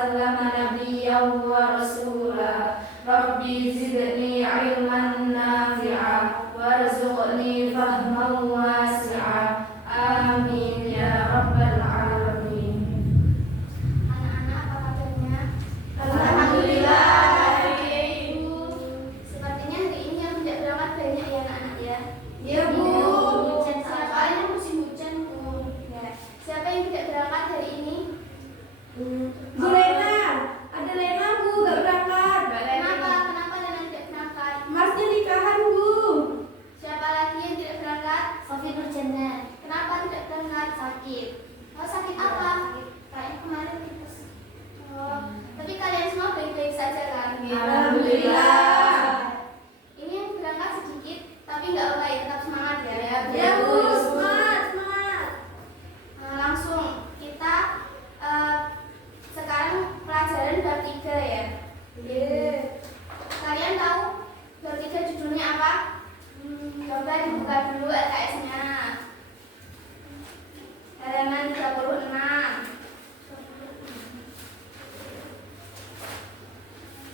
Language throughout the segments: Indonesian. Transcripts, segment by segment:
وسلم نبيا ورسولا ربي زدني علما نافعا وارزقني فهما واسعا آمين يا رب العالمين. Anak-anak, apa kabarnya? Alhamdulillah. Ibu, sepertinya hari ini yang tidak berangkat banyak ya anak-anak ya. Iya, Bu. Siapa yang musim hujan, Bu? Ya. Siapa yang tidak berangkat hari ini? Bu Lena, ada Lena Bu, gak berangkat. Kenapa Lena tidak berangkat? Masnya nikahan Bu. Siapa lagi yang tidak berangkat? Sofi Nurjana. Kenapa tidak berangkat? Sakit. Oh, sakit apa? Kayaknya kemarin tipes. Oh, tapi kalian semua baik-baik saja kan? Alhamdulillah. Ini yang berangkat sedikit, tapi nggak apa ya, tetap semangat ya. Ya Bu, semangat. Langsung kita sekarang pelajaran bab 3 ya. Kalian tahu bab 3 judulnya apa? Coba dibuka dulu LKS-nya. Halaman 36.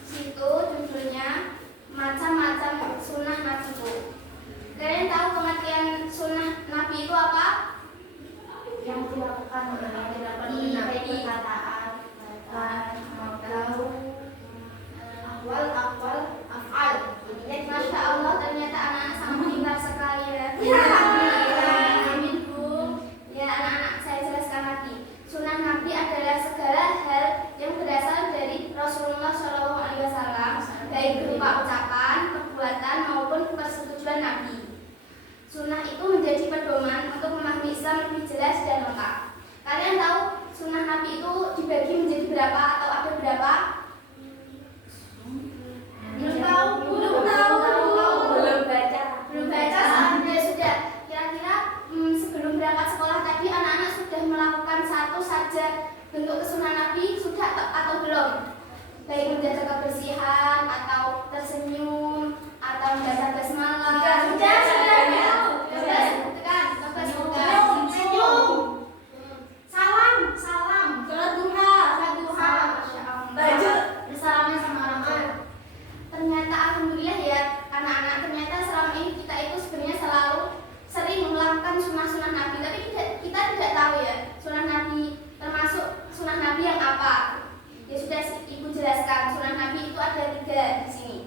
Situ judulnya macam-macam sunnah Nabi itu. Kalian tahu pengertian sunnah Nabi itu apa? Yang dilakukan Di perkataan, atau akwal, af'al. Masya Allah, ternyata anak-anak sangat pintar sekali ya. Amin Bu. Ya anak-anak, saya jelaskan lagi. Sunnah Nabi adalah segala hal yang berasal dari Rasulullah SAW, baik berupa ucapan, perbuatan maupun persetujuan Nabi. Sunnah itu menjadi pedoman untuk memahami Islam lebih jelas dan lengkap. Kalian tahu sunnah Nabi itu dibagi menjadi berapa atau ada berapa? Belum tahu. Belum baca sampai sudah. Kira-kira sebelum berangkat sekolah tadi anak-anak sudah melakukan satu saja bentuk kesunahan Nabi sudah atau belum? Baik menjaga kebersihan atau tersenyum atau membaca basmalah. Sudah. Salam. Sholat duha. Masya Allah. bersalamnya sama orang tua. Ternyata alhamdulillah ya anak-anak, ternyata selama ini kita itu sebenarnya selalu sering melakukan sunnah-sunnah Nabi, tapi kita tidak tahu ya sunnah Nabi, termasuk sunnah Nabi yang apa. Ya sudah Ibu jelaskan, sunnah Nabi itu ada 3 di sini,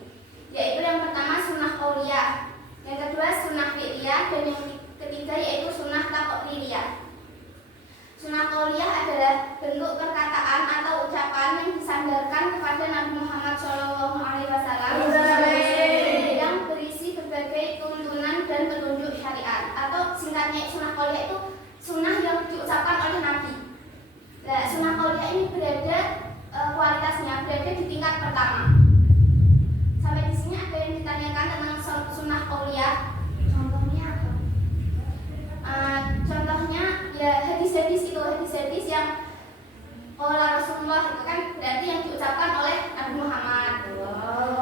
yaitu yang pertama sunnah qauliyah, yang kedua sunnah fi'liyah, dan yang ketiga yaitu sunnah taqririyah. Sunnah qauliyah adalah bentuk perkataan atau ucapan yang disandarkan kepada Nabi Muhammad SAW yang berisi berbagai tuntunan dan petunjuk syariat, atau singkatnya sunnah qauliyah itu sunnah yang diucapkan oleh Nabi. Nah, sunnah qauliyah ini berada kualitasnya berada di tingkat pertama. Sampai di sini ada yang ditanyakan tentang sunnah qauliyah. Contohnya apa? Contohnya ya hadis-hadis yang oleh Rasulullah itu kan berarti yang diucapkan oleh Nabi Muhammad.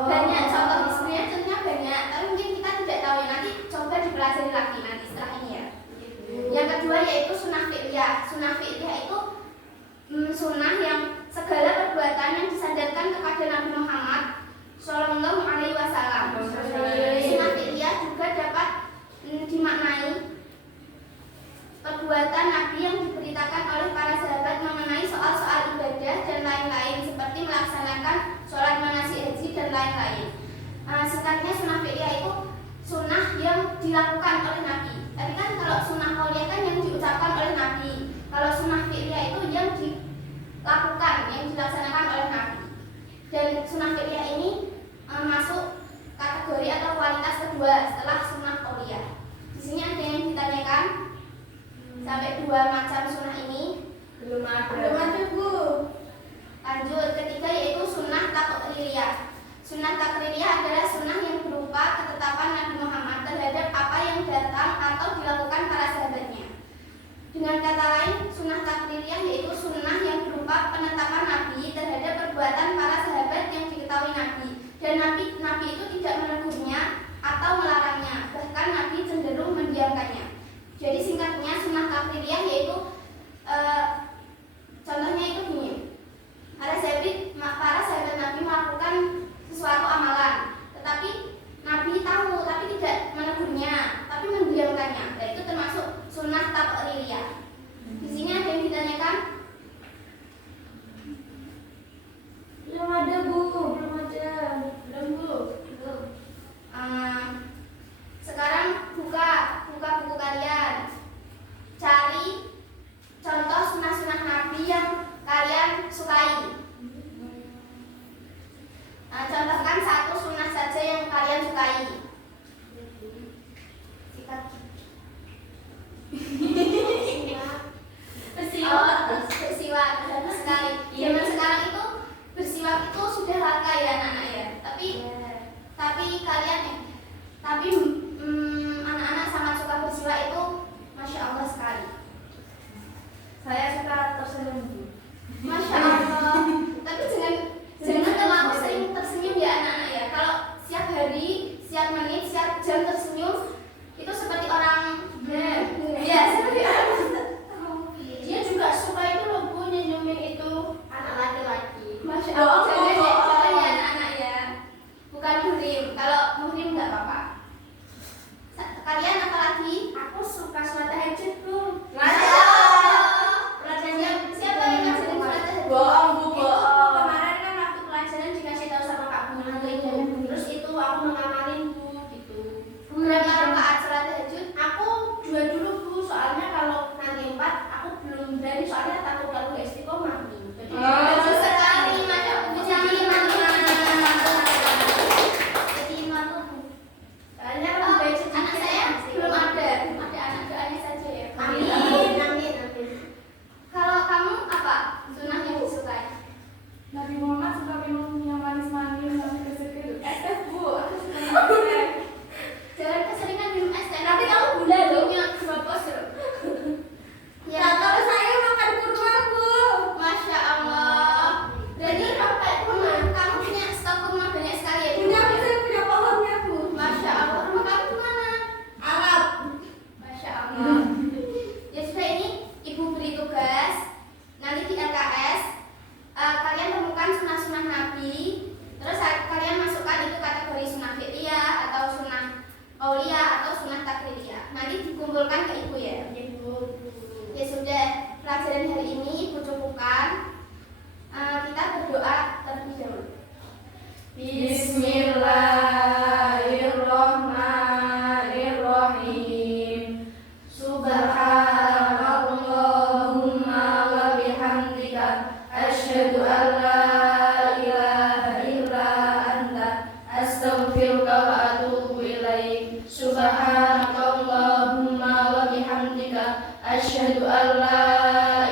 Banyak contohnya, sebenarnya contohnya banyak, tapi mungkin kita tidak tahu ya, nanti coba dipelajari lagi nanti setelah ini ya. Yang kedua yaitu sunnah fi'liyah. Sunnah fi'liyah itu sunnah yang segala perbuatan yang disandarkan kepada Nabi Muhammad Shallallahu Alaihi Wasallam. Sunnah fi'liyah juga dapat dimaknai perbuatan Nabi yang diberitakan oleh para sahabat mengenai soal-soal ibadah dan lain-lain, seperti melaksanakan sholat manasik haji dan lain-lain. Singkatnya sunnah fi'liyah itu sunnah yang dilakukan oleh Nabi. Tapi kan kalau sunnah qauliyah kan yang diucapkan oleh Nabi. Kalau sunnah fi'liyah itu yang dilakukan, yang dilaksanakan oleh Nabi. Dan sunnah fi'liyah ini masuk kategori atau kualitas kedua setelah sunnah qauliyah. Di sini ada yang ditanyakan sampai 2 macam sunnah ini. Belum ada Bu. Lanjut, ketiga yaitu sunnah taqririyah. Sunnah taqririyah adalah sunnah yang berupa ketetapan Nabi Muhammad terhadap apa yang datang atau dilakukan para sahabatnya. Dengan kata lain, sunnah taqririyah yaitu sunnah yang berupa penetapan Nabi terhadap perbuatan para sahabat yang diketahui Nabi, dan Nabi itu tidak menegurnya atau melarangnya, bahkan Nabi cenderung mendiamkannya. Jadi singkatnya sunnah taqririyah yaitu contohnya itu gini. Ada tapi anak-anak sangat suka bersiwak itu, masya Allah sekali. Saya suka tersenyum, Bu. Masya Allah. Tapi jangan terlalu sering tersenyum ya anak-anak ya. Kalau setiap hari, setiap menit, setiap jam tersenyum itu seperti orang ya seperti orang. Dia juga suka itu loh Bu, nyenyumin itu anak laki-laki. Masya Allah. Jangan ya anak-anak ya. Bukan muhrim. Kalau muhrim nggak apa-apa. Kalian apa lagi? Aku suka sholat tahajud Bu. Masya Allah. Siapa yang ngajarin sholat tahajud? Bohong, Bu, Itu bohong. kemarin kan waktu pelajaran dikasih tahu sama Kak Bu. Terus itu aku mengamalin Bu gitu. Berapa rakaat sholat tahajud? Aku 2 dulu Bu, soalnya kalau nanti 4 aku belum berani, soalnya takut kalau nggak istiqomah Bu. Jadi Bagus sekali, Masya Allah. jadi imam Bu. Soalnya Oh, lebih baik anak saya belum ada anak doanya saja ya. Amin, amin. Kalau kamu apa sunnah yang disukai? Nabi Muhammad suka minum yang manis-manis tapi keseger. Bu, aku suka minum teh. Jangan keseringan minum es teh. Nanti kamu gula loh. Punya bapos loh. Ya, Nah, kalau saya makan kurma, Bu. Masya Allah. Berarti kamu punya stok kurma banyak sekali ya? Punya, saya punya pohonnya, Bu. Masya Allah. Rumah kamu di mana? Arab. Masya Allah. Ya sudah, ini Ibu beri tugas. Nanti di LKS kalian temukan sunnah-sunnah Nabi. Terus kalian masukkan itu kategori sunnah fi'liyah atau sunnah qauliyah atau sunnah takririah. Nanti dikumpulkan ke Ibu ya. Ya sudah, pelajaran hari ini Ibu cukupkan. Kita berdoa terlebih dahulu. Bismillahirrahmanirrahim. Subhanallahumma wa bihamdika asyhadu an la ilaha illa anta astaghfiruka wa atubu ilaik. Subhanallahumma wa bihamdika asyhadu an la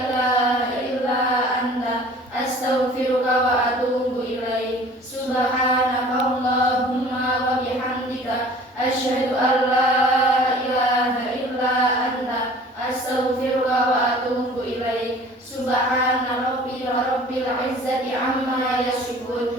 ilaha illa anta astaghfiruka wa atubu ilaik. Subhanallahumma wa bihamdika asyhadu an la ilaha illa anta astaghfiruka wa atubu ilaik. Subhana rabbika rabbil izzati amma yasifun